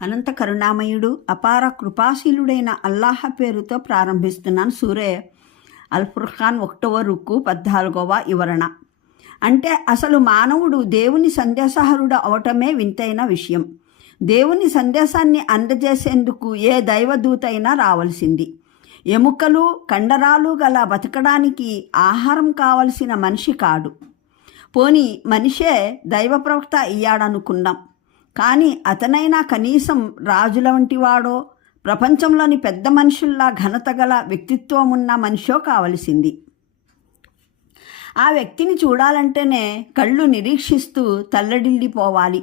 అనంత కరుణామయుడు అపార కృపాశీలుడైన అల్లాహ్ పేరుతో ప్రారంభిస్తున్నాను. సూరే అల్ ఫుర్ఖాన్ 1వ రుక్కు 14వ వివరణ. అంటే అసలు మానవుడు దేవుని సందేశహరుడు అవటమే వింతైన విషయం. దేవుని సందేశాన్ని అందజేసేందుకు ఏ దైవదూతైనా రావాల్సింది. ఎముకలు కండరాలు గల బతకడానికి ఆహారం కావలసిన మనిషి కాడు. పోని మనిషే దైవ ప్రవక్త అయ్యాడనుకుందాం. కానీ అతనైనా కనీసం రాజుల వంటివాడో ప్రపంచంలోని పెద్ద మనుషుల్లా ఘనత గల వ్యక్తిత్వం ఉన్న మనిషో కావలసింది. ఆ వ్యక్తిని చూడాలంటేనే కళ్ళు నిరీక్షిస్తూ తల్లడిల్లిపోవాలి.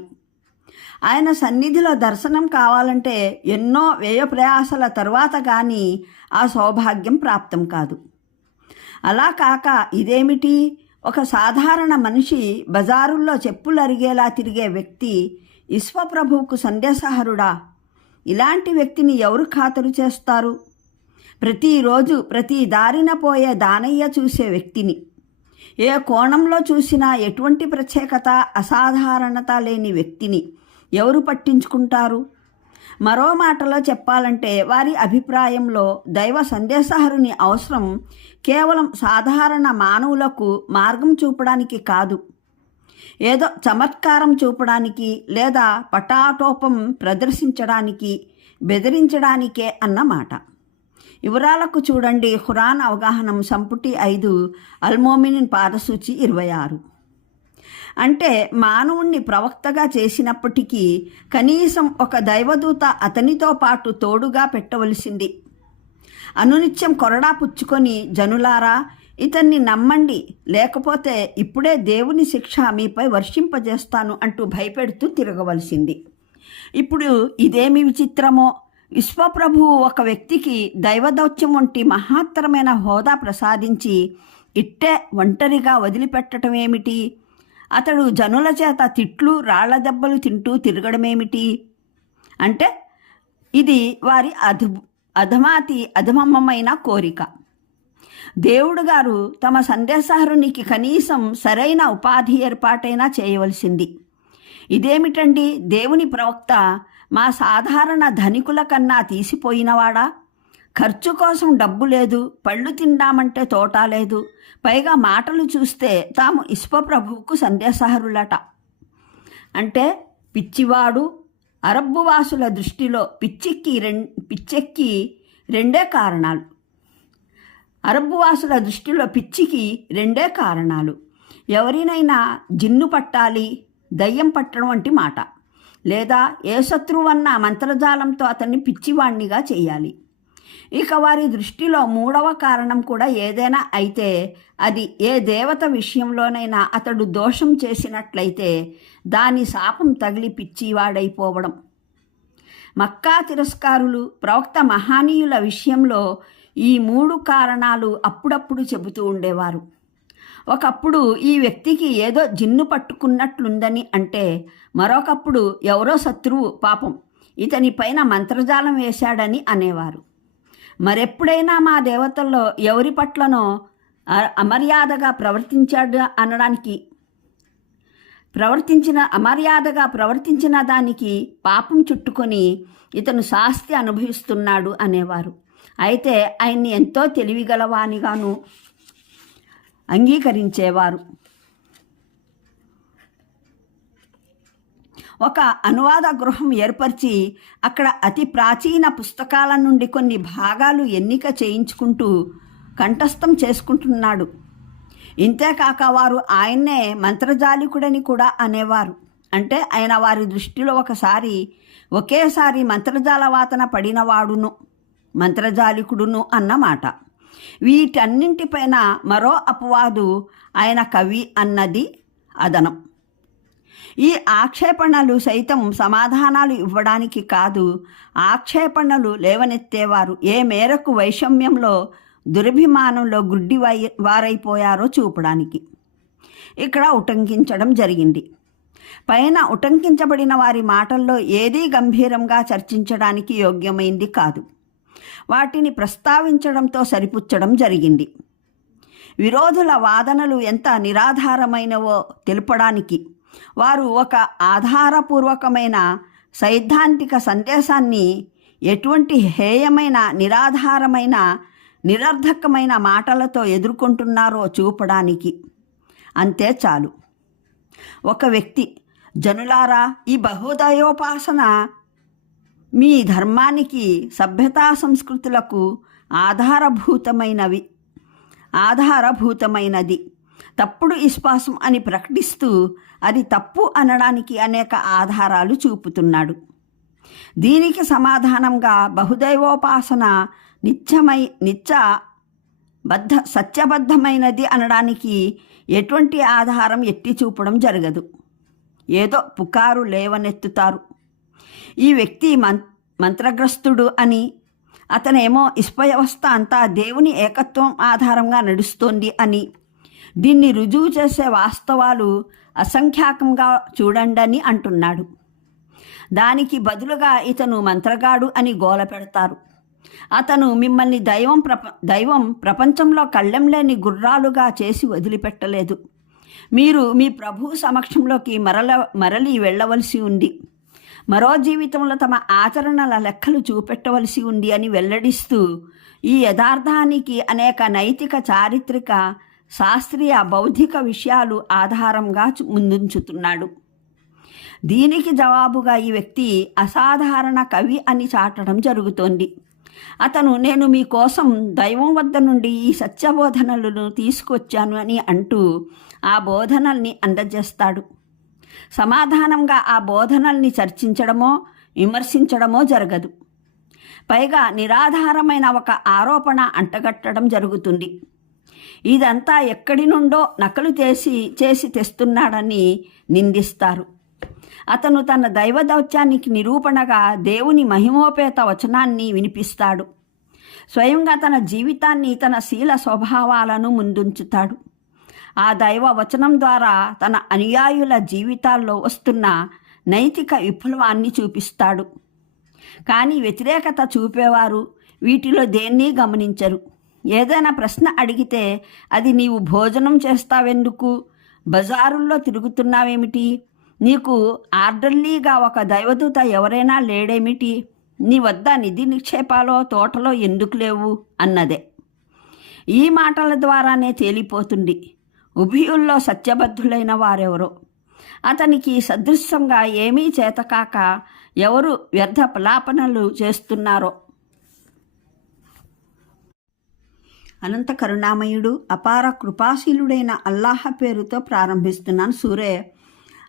ఆయన సన్నిధిలో దర్శనం కావాలంటే ఎన్నో వ్యయ ప్రయాసల తర్వాత కానీ ఆ సౌభాగ్యం ప్రాప్తం కాదు. అలా కాక ఇదేమిటి, ఒక సాధారణ మనిషి బజారుల్లో చెప్పులు అరిగేలా తిరిగే వ్యక్తి విశ్వప్రభువుకు సందేశహరుడా? ఇలాంటి వ్యక్తిని ఎవరు ఖాతరు చేస్తారు? ప్రతిరోజు ప్రతి దారిన పోయే దానయ్య చూసే వ్యక్తిని ఏ కోణంలో చూసినా ఎటువంటి ప్రత్యేకత అసాధారణత లేని వ్యక్తిని ఎవరు పట్టించుకుంటారు? మరో మాటలో చెప్పాలంటే వారి అభిప్రాయంలో దైవ సందేశహరుని అవసరం కేవలం సాధారణ మానవులకు మార్గం చూపడానికి కాదు, ఏదో చమత్కారం చూపడానికి లేదా పటాటోపం ప్రదర్శించడానికి, బెదిరించడానికే అన్నమాట. వివరాలకు చూడండి ఖురాన్ అవగాహనం సంపుటి 5 అల్మోమినిన్ పాదసూచి 26. అంటే మానవుణ్ణి ప్రవక్తగా చేసినప్పటికీ కనీసం ఒక దైవదూత అతనితో పాటు తోడుగా పెట్టవలసింది. అనునిత్యం కొరడా పుచ్చుకొని జనులారా ఇతన్ని నమ్మండి, లేకపోతే ఇప్పుడే దేవుని శిక్ష మీపై వర్షింపజేస్తాను అంటూ భయపెడుతూ తిరగవలసింది. ఇప్పుడు ఇదేమి విచిత్రమో, విశ్వప్రభువు ఒక వ్యక్తికి దైవదౌత్యం వంటి మహత్తరమైన హోదా ప్రసాదించి ఇట్టే ఒంటరిగా వదిలిపెట్టడమేమిటి? అతడు జనుల చేత తిట్లు రాళ్ల దెబ్బలు తింటూ తిరగడమేమిటి? అంటే ఇది వారి అధమమైన కోరిక. దేవుడు గారు తమ సందేశహరునికి కనీసం సరైన ఉపాధి ఏర్పాటైనా చేయవలసింది. ఇదేమిటండి, దేవుని ప్రవక్త మా సాధారణ ధనికుల కన్నా తీసిపోయినవాడా? ఖర్చు కోసం డబ్బు లేదు, పళ్ళు తిందామంటే తోట లేదు, పైగా మాటలు చూస్తే తాము విశ్వప్రభువుకు సందేశహరులట. అంటే పిచ్చివాడు. అరబ్బు వాసుల దృష్టిలో పిచ్చెక్కి రెండే కారణాలు. అరబ్బువాసుల దృష్టిలో పిచ్చికి రెండే కారణాలు. ఎవరినైనా జిన్ను పట్టాలి, దయ్యం పట్టడం వంటి మాట, లేదా ఏ శత్రువన్నా మంత్రజాలంతో అతన్ని పిచ్చివాణ్ణిగా చేయాలి. ఇక వారి దృష్టిలో 3వ కారణం కూడా ఏదైనా అయితే అది ఏ దేవత విషయంలోనైనా అతడు దోషం చేసినట్లయితే దాని శాపం తగిలి పిచ్చివాడైపోవడం. మక్కా తిరస్కారులు ప్రవక్త మహానీయుల విషయంలో ఈ 3 కారణాలు అప్పుడప్పుడు చెబుతూ ఉండేవారు. ఒకప్పుడు ఈ వ్యక్తికి ఏదో జిన్ను పట్టుకున్నట్లుందని అంటే, మరొకప్పుడు ఎవరో శత్రువు పాపం ఇతని పైన మంత్రజాలం వేశాడని అనేవారు. మరెప్పుడైనా మా దేవతల్లో ఎవరి పట్లనో అమర్యాదగా ప్రవర్తించిన దానికి పాపం చుట్టుకొని ఇతను శాస్తి అనుభవిస్తున్నాడు అనేవారు. అయితే ఆయన్ని ఎంతో తెలివిగలవానిగాను అంగీకరించేవారు. ఒక అనువాద గృహం ఏర్పరిచి అక్కడ అతి ప్రాచీన పుస్తకాల నుండి కొన్ని భాగాలు ఎన్నిక చేయించుకుంటూ కంఠస్థం చేసుకుంటున్నాడు. ఇంతేకాక వారు ఆయన్నే మంత్రజాలికుడని కూడా అనేవారు. అంటే ఆయన వారి దృష్టిలో ఒకేసారి మంత్రజాల వాతన పడినవాడును, మంత్రజాలికుడును అన్నమాట. వీటన్నింటిపైన మరో అపవాదు ఆయన కవి అన్నది అదనం. ఈ ఆక్షేపణలు సైతం సమాధానాలు ఇవ్వడానికి కాదు, ఆక్షేపణలు లేవనెత్తేవారు ఏ మేరకు వైషమ్యంలో దురభిమానంలో గుడ్డి వారైపోయారో చూపడానికి ఇక్కడ ఉటంకించడం జరిగింది. పైన ఉటంకించబడిన వారి మాటల్లో ఏదీ గంభీరంగా చర్చించడానికి యోగ్యమైంది కాదు. వాటిని ప్రస్తావించడంతో సరిపుచ్చడం జరిగింది. విరోధుల వాదనలు ఎంత నిరాధారమైనవో తెలుపడానికి వారు ఒక ఆధారపూర్వకమైన సైద్ధాంతిక సందేశాన్ని ఎటువంటి హేయమైన, నిరాధారమైన, నిరర్ధకమైన మాటలతో ఎదుర్కొంటున్నారో చూపడానికి. అంతే చాలు. ఒక వ్యక్తి, జనులారా, ఈ బహుదయోపాసన మీ ధర్మానికి, సభ్యతా సంస్కృతులకు ఆధారభూతమైనది. తప్పుడు విశ్వాసం అని ప్రకటిస్తూ అది తప్పు అనడానికి అనేక ఆధారాలు చూపుతున్నాడు. దీనికి సమాధానంగా బహుదైవోపాసన సత్యబద్ధమైనది అనడానికి ఎటువంటి ఆధారం ఎత్తి చూపడం జరగదు. ఏదో పుకారు లేవనెత్తుతారు. ఈ వ్యక్తి మంత్రగ్రస్తుడు అని, అతనేమో విశ్వవ్యవస్థ అంతా దేవుని ఏకత్వం ఆధారంగా నడుస్తోంది అని, దీన్ని రుజువు చేసే వాస్తవాలు అసంఖ్యాకంగా చూడండి అంటున్నాడు. దానికి బదులుగా ఇతను మంత్రగాడు అని గోల పెడతారు. అతను మిమ్మల్ని దైవం ప్రపంచంలో కళ్ళెం లేని గుర్రాలుగా చేసి వదిలిపెట్టలేదు. మీరు మీ ప్రభు సమక్షంలోకి మరలి వెళ్ళవలసి ఉంది. మరో జీవితంలో తమ ఆచరణల లెక్కలు చూపెట్టవలసి ఉంది అని వెల్లడిస్తూ ఈ యథార్థానికి అనేక నైతిక, చారిత్రక, శాస్త్రీయ, బౌద్ధిక విషయాలు ఆధారంగా ముందుంచుతున్నాడు. దీనికి జవాబుగా ఈ వ్యక్తి అసాధారణ కవి అని చాటడం జరుగుతోంది. అతను నేను మీకోసం దైవం వద్ద నుండి ఈ సత్యబోధనలను తీసుకొచ్చాను అని అంటూ ఆ బోధనల్ని అందజేస్తాడు. సమాధానంగా ఆ బోధనల్ని చర్చించడమో విమర్శించడమో జరగదు. పైగా నిరాధారమైన ఒక ఆరోపణ అంటగట్టడం జరుగుతుంది. ఇదంతా ఎక్కడి నుండో నకలు చేసి తెస్తున్నాడని నిందిస్తారు. అతను తన దైవదౌత్యానికి నిరూపణగా దేవుని మహిమోపేత వచనాన్ని వినిపిస్తాడు. స్వయంగా తన జీవితాన్ని, తన శీల స్వభావాలను ముందుంచుతాడు. ఆ దైవ వచనం ద్వారా తన అనుయాయుల జీవితాల్లో వస్తున్న నైతిక విప్లవాన్ని చూపిస్తాడు. కానీ వ్యతిరేకత చూపేవారు వీటిలో దేన్నీ గమనించరు. ఏదైనా ప్రశ్న అడిగితే అది నీవు భోజనం చేస్తావెందుకు, బజారుల్లో తిరుగుతున్నావేమిటి, నీకు ఆర్డర్లీగా ఒక దైవదూత ఎవరైనా లేడేమిటి, నీ వద్ద నిధి నిక్షేపాలో తోటలో ఎందుకు లేవు అన్నదే. ఈ మాటల ద్వారానే తేలిపోతుంది ఉభయుల్లో సత్యబద్ధులైన వారెవరో. అతనికి సదృశ్యంగా ఏమీ చేతకాక ఎవరు వ్యర్థ పలాపనలు చేస్తున్నారో. అనంత కరుణామయుడు, అపార కృపాశీలుడైన అల్లాహ్ పేరుతో ప్రారంభిస్తున్నాను. సూరే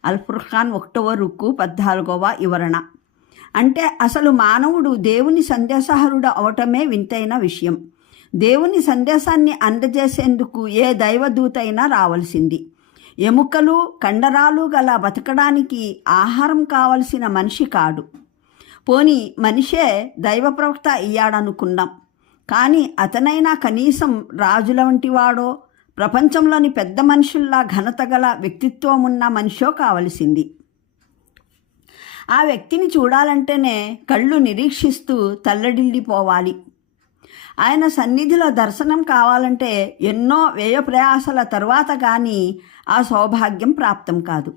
అల్ ఫుర్ఖాన్ 1వ రుక్కు 14వ వివరణ. అంటే అసలు మానవుడు దేవుని సందేశహరుడు అవటమే వింతైన విషయం. దేవుని సందేశాన్ని అందజేసేందుకు ఏ దైవదూతైనా రావాల్సింది. ఎముకలు, కండరాలు గల బతకడానికి ఆహారం కావలసిన మనిషి కాడు. పోనీ మనిషే దైవ ప్రవక్త అయ్యాడనుకున్నాం. కానీ అతనైనా కనీసం రాజుల వంటి వాడో, ప్రపంచంలోని పెద్ద మనుషుల్లా ఘనత గల వ్యక్తిత్వం ఉన్న మనిషో కావలసింది. ఆ వ్యక్తిని చూడాలంటేనే కళ్ళు నిరీక్షిస్తూ తల్లడిల్లిపోవాలి. ఆయన సన్నిధిలో దర్శనం కావాలంటే ఎన్నో వ్యయ ప్రయాసల తరువాత కానీ ఆ సౌభాగ్యం ప్రాప్తం కాదు.